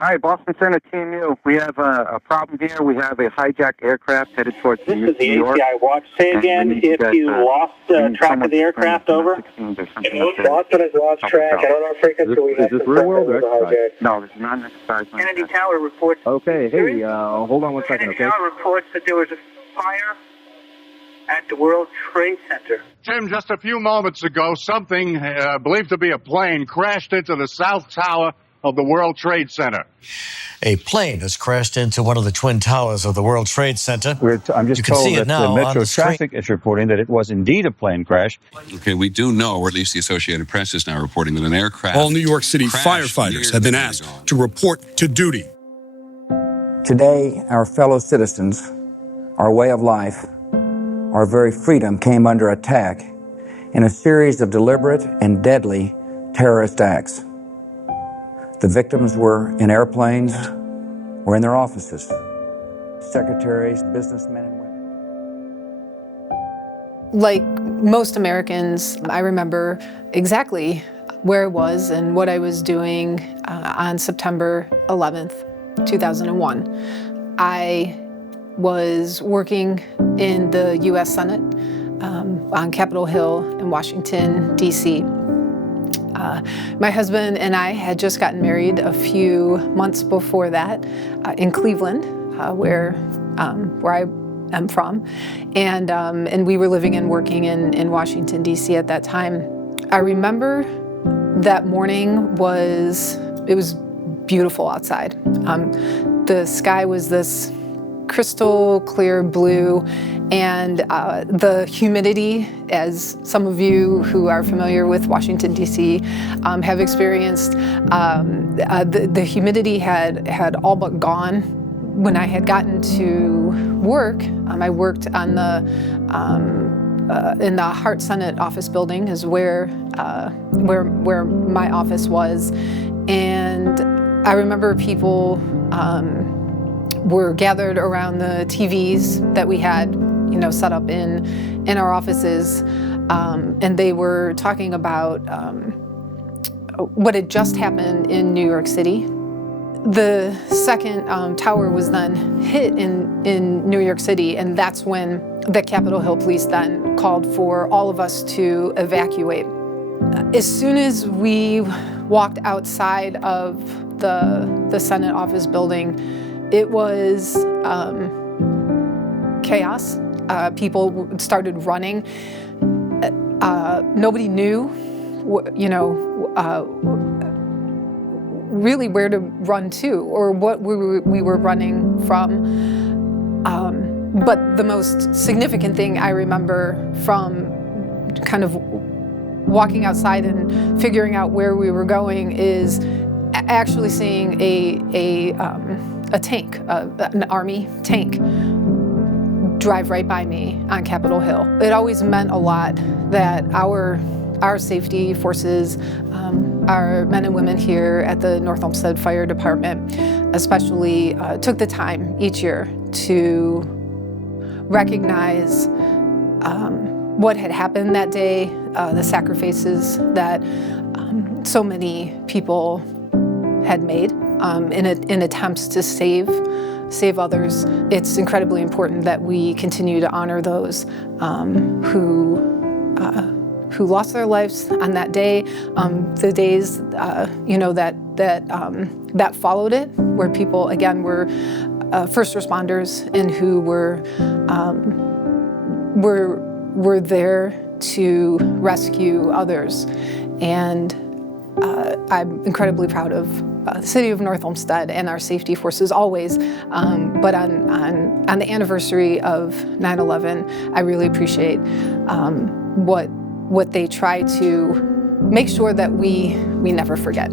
Hi, Boston Center, Team U. We have a problem here. We have a hijacked aircraft headed towards This New is the York. ACI watch. Say again, if you lost track of the aircraft, over. Boston has lost track. I don't know if frequency we have. Is this real world or exercise? No, this is not an exercise. Kennedy Tower reports. Okay, hey, hold on one second, Kennedy okay? Tower reports that there was a fire at the World Trade Center. Tim, just a few moments ago, something believed to be a plane crashed into the South Tower of the World Trade Center. A plane has crashed into one of the twin towers of the World Trade Center. I'm just told that the Metro Traffic is reporting that it was indeed a plane crash. Okay, we do know, or at least the Associated Press is now reporting, that an aircraft... All New York City firefighters have been asked to report to duty. Today, our fellow citizens, our way of life, our very freedom came under attack in a series of deliberate and deadly terrorist acts. The victims were in airplanes or in their offices, secretaries, businessmen and women. Like most Americans, I remember exactly where I was and what I was doing on September 11th, 2001. I was working in the U.S. Senate on Capitol Hill in Washington, D.C. My husband and I had just gotten married a few months before that in Cleveland, where I am from, and we were living and working in Washington, D.C. at that time. I remember that morning was beautiful outside. The sky was this crystal clear blue, and the humidity, as some of you who are familiar with Washington, D.C. Have experienced, the humidity had all but gone. When I had gotten to work, I worked on in the Hart Senate office building is where my office was, and I remember people were gathered around the TVs that we had, set up in our offices, and they were talking about what had just happened in New York City. The second tower was then hit in New York City, and that's when the Capitol Hill Police then called for all of us to evacuate. As soon as we walked outside of the Senate office building, it was chaos. People started running. Nobody knew, really where to run to or what we were running from. But the most significant thing I remember from kind of walking outside and figuring out where we were going is actually seeing a tank, an Army tank, drive right by me on Capitol Hill. It always meant a lot that our safety forces, our men and women here at the North Olmsted Fire Department especially took the time each year to recognize what had happened that day, the sacrifices that so many people had made in attempts to save others. It's incredibly important that we continue to honor those who lost their lives on that day, the days that followed it, where people again were first responders and who were there to rescue others. And I'm incredibly proud of the city of North Olmsted and our safety forces always, but on the anniversary of 9/11, I really appreciate what they try to make sure that we never forget.